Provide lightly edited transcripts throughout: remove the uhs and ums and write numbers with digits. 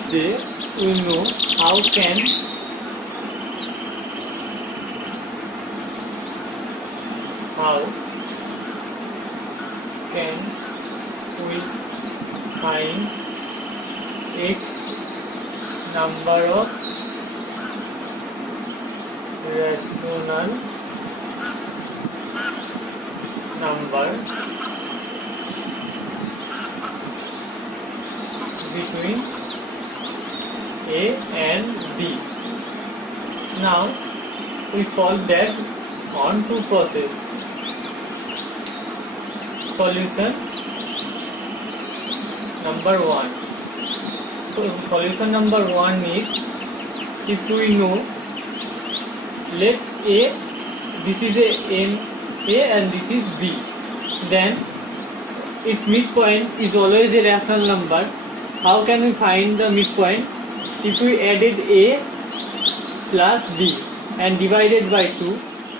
this way we know how can we find x number of rational number between a and b. Now we solve that on two process. Solution number 1. So solution number 1 is, if we know, let a, this is a and this is b, then its midpoint is always a rational number. How can we find the midpoint? If we added a plus b and divided by 2,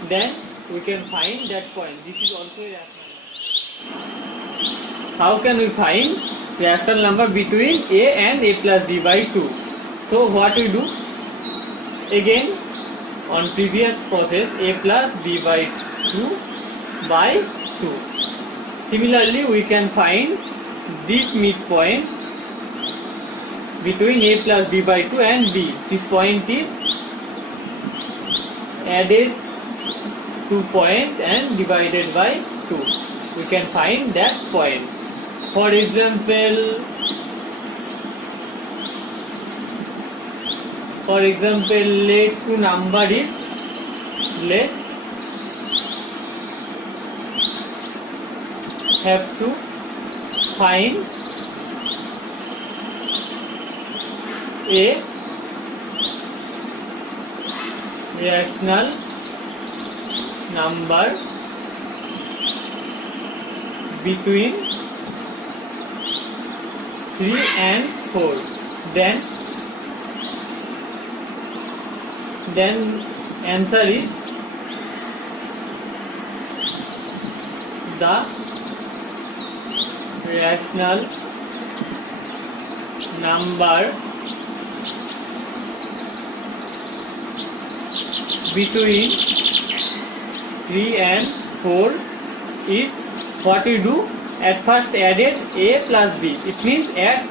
then we can find that point. This is also a rational number. How can we find rational number between a and a plus b by 2? So what we do? Again, on previous process, a plus b by 2 by 2. Similarly, we can find this midpoint between a plus b by 2 and b. This point is added 2 points and divided by 2. We can find that point. For example, let to number is, let have to find a rational number between 3 and 4. Then answer is the rational number between 3 and 4 is, what we do, at first added a plus b. It means add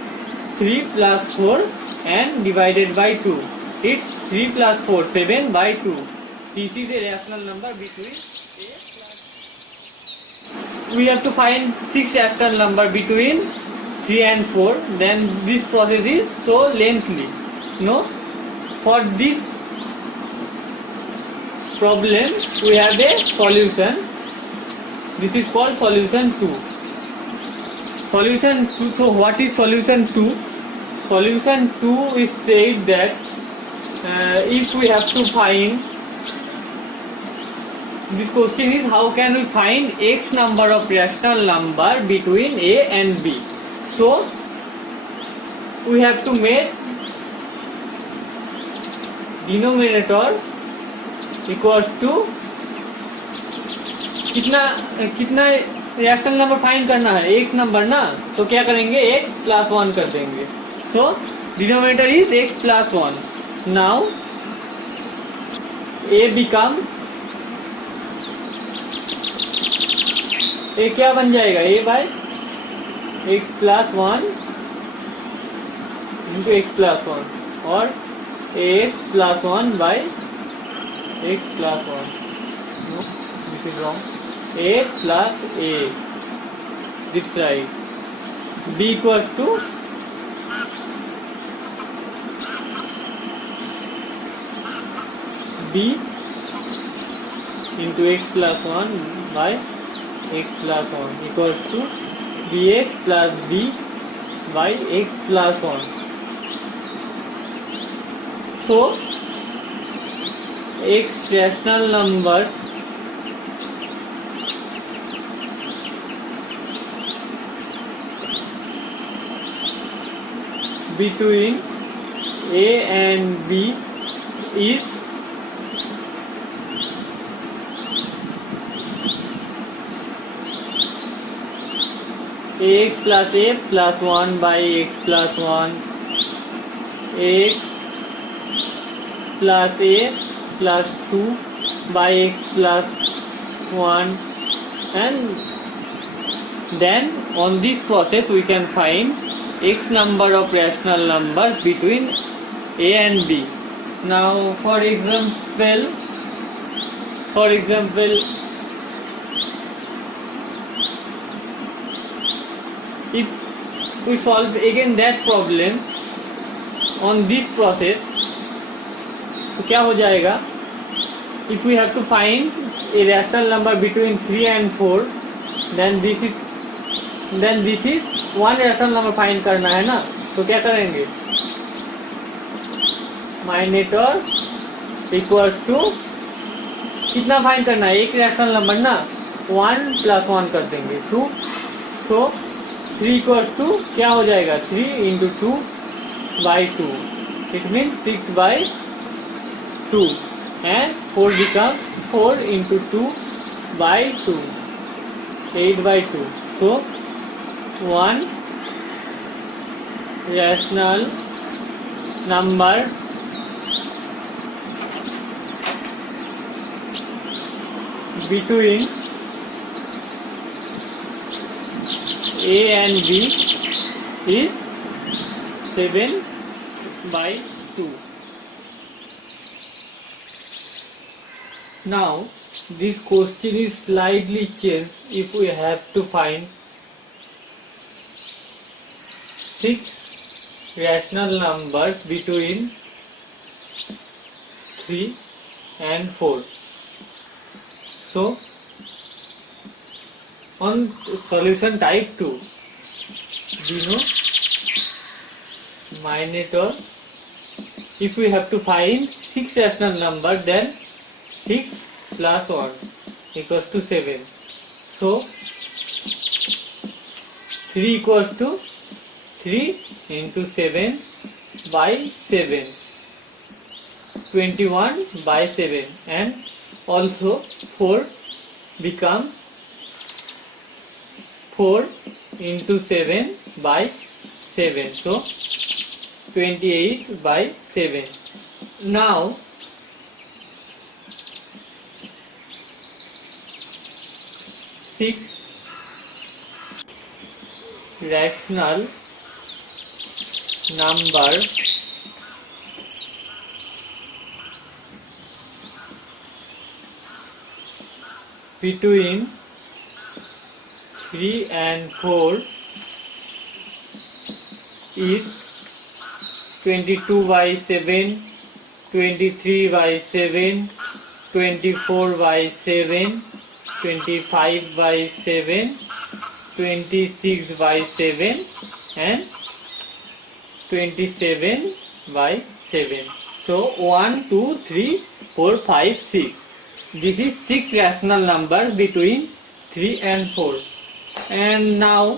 3 plus 4 and divided by 2. It's 3 plus 4, 7 by 2. This is a rational number between a plus. We have to find 6 rational number between 3 and 4. Then this process is so lengthy. No? For this problem, we have a solution. This is called solution 2. Solution 2. So what is solution 2? Solution 2 is said that if we have to find, this question is, how can we find x number of rational number between a and b? So we have to make denominator equals to कितना rational number find करना है, एक number ना, तो क्या करेंगे, x plus 1 कर देंगे. सो denominator is x plus 1. Now a become, a क्या बन जाएगा, a by x plus 1 into x plus 1 और ax plus 1 by x plus 1. No, this is wrong. A plus a, this right. B equals to b into x plus 1 by x plus 1 equals to bx plus b by x plus 1. So x rational numbers between a and b is ax plus a plus 1 by x plus 1 x plus a plus 2 by x plus 1, and then on this process we can find x number of rational numbers between a and b. Now for example, if we solve again that problem on this process, तो क्या हो जाएगा? If we have to find a rational number between 3 and 4, then this is one rational number find करना है ना, तो क्या करेंगे? माइनेटर इक्वल्स टू कितना फाइंड करना है? एक रैशनल नंबर ना, 1 + 1 कर देंगे 2, सो 3 इक्वल्स टू क्या हो जाएगा? 3 × 2 by 2, it means 6 by 2, and 4 becomes 4 × 2 by 2, 8 by 2. So one rational number between a and b is 7 by 2. Now this question is slightly changed if we have to find 6 rational numbers between 3 and 4. So on solution type 2, denominator, if we have to find 6 rational numbers, then 6 plus 1 equals to 7. So 3 equals to 3 × 7 by 7, 21 by 7, and also 4 becomes 4 × 7 by 7, so 28 by 7. Now six rational number between 3 and 4 is 22 by 7, 23 by 7, 24 by 7, 25 by 7, 26 by 7, and 27 by 7. So 1, 2, 3, 4, 5, 6. This is 6 rational numbers between 3 and 4. And now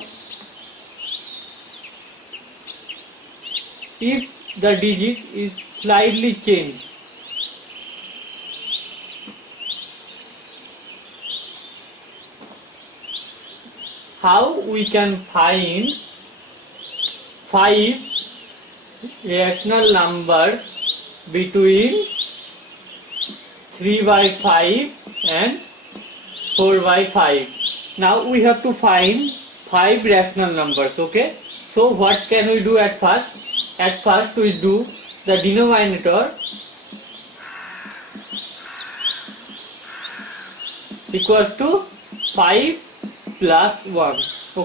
if the digit is slightly changed, how we can find 5 rational numbers between 3 by 5 and 4 by 5. Now we have to find 5 rational numbers, okay? So what can we do at first? At first we do the denominator equals to 5 plus 1,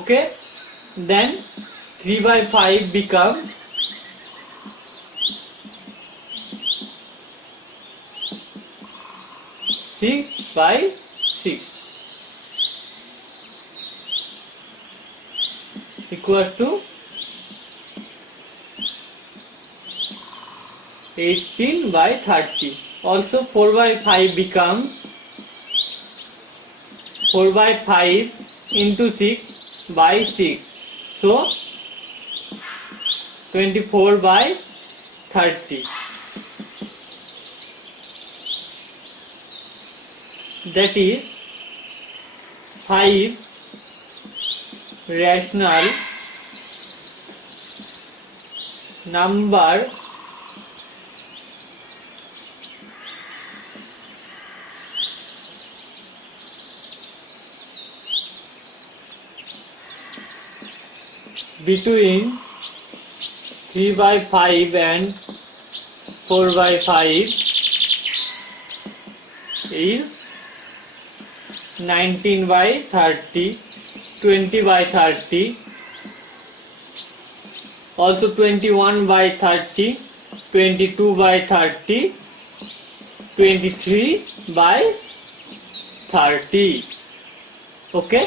okay? Then 3 by 5 becomes 6 by 6 equals to 18 by 30. Also 4 by 5 becomes 4 by 5 into 6 by 6. So 24 by 30. That is 5 rational number between 3 by 5 and 4 by 5 is 19 by 30, 20 by 30, also 21 by 30, 22 by 30, 23 by 30. Okay?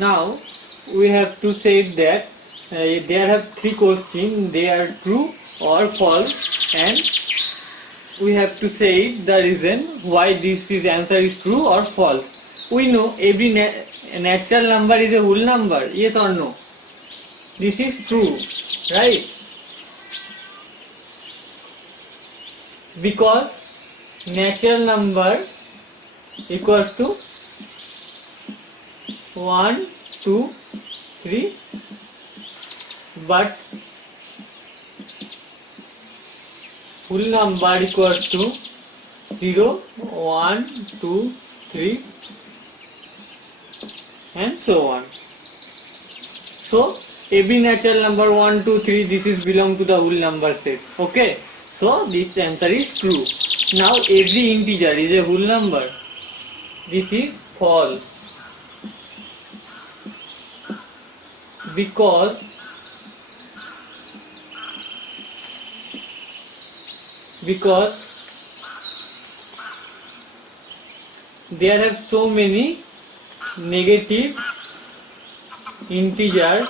Now we have to say that there have three questions, they are true or false, and we have to say the reason why this is answer is true or false. We know every natural number is a whole number, yes or no? This is true, right? Because natural number equals to 1, 2, 3, but whole number equals to 0, 1, 2, 3 and so on. So every natural number 1, 2, 3, this is belong to the whole number set. Okay, so this answer is true. Now every integer is a whole number. This is false. Because there have so many negative integers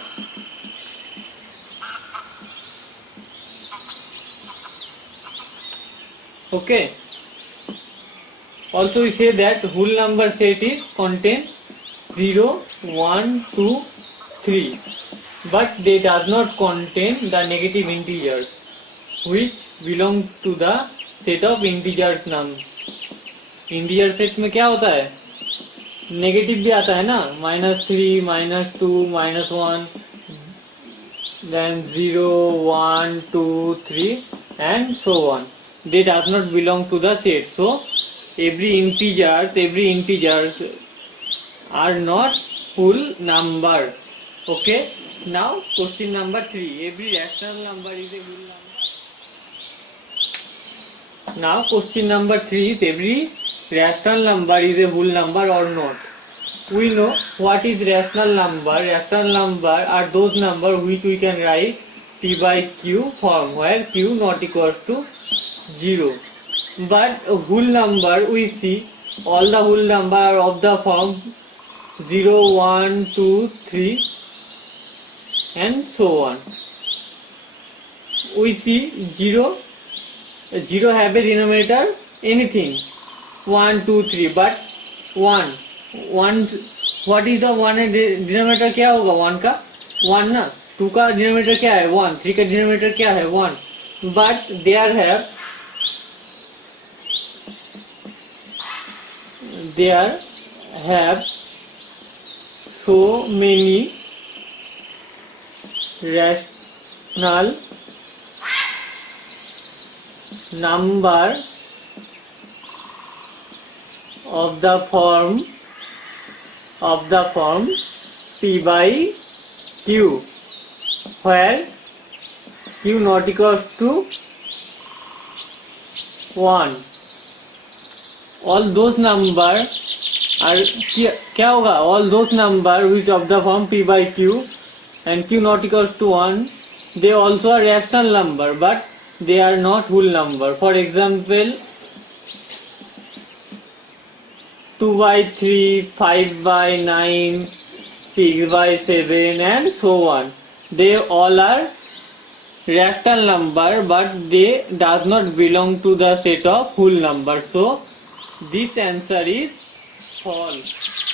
okay. Also we say that whole number set is contain 0, 1, 2, 3, but they does not contain the negative integers which belong to the set of integers num. Integer set में क्या होता है, negative भी आता है ना, -3, -2, -1, then 0, 1, 2, 3 and so on. They does not belong to the set. So every integers are not full number. Okay. Now question number 3. Every rational number is a whole number. Now question number 3 is every rational number is a whole number or not. We know what is rational number. Rational number are those numbers which we can write P by Q form where Q not equals to 0. But a whole number we see all the whole number are of the form 0, 1, 2, 3 and so on. We see 0 have a denominator anything 1, 2, 3 but 1 what is the 1 denominator क्या होगा 1 का 1 ना, 2 का denominator क्या है 1, 3 का denominator क्या है 1, but there have so many rational number of the form P by Q where Q not equals to 1. All those numbers are क्या होगा, all those numbers which of the form P by Q and Q not equals to 1, they also are rational number but they are not whole number. For example 2 by 3, 5 by 9, 6 by 7 and so on. They all are rational number but they does not belong to the set of whole number. So this answer is false.